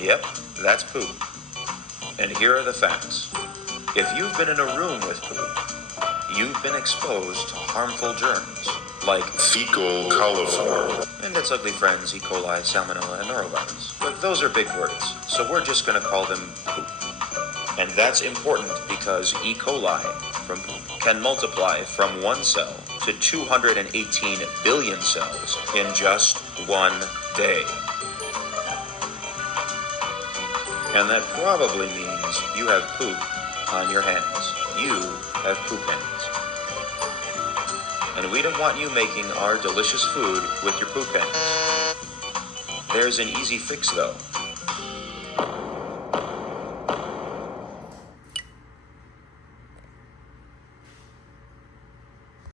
Yep, that's poop. And here are the facts. If you've been in a room with poop, you've been exposed to harmful germs like fecal coliform and its ugly friends E. coli, salmonella, and norovirus. But those are big words, so we're just going to call them poop. And that's important because E. coli from poop can multiply from one cell to 218 billion cells in just one day. And that probably means you have poop on your hands. You have poop hands. And we don't want you making our delicious food with your poop hands. There's an easy fix though.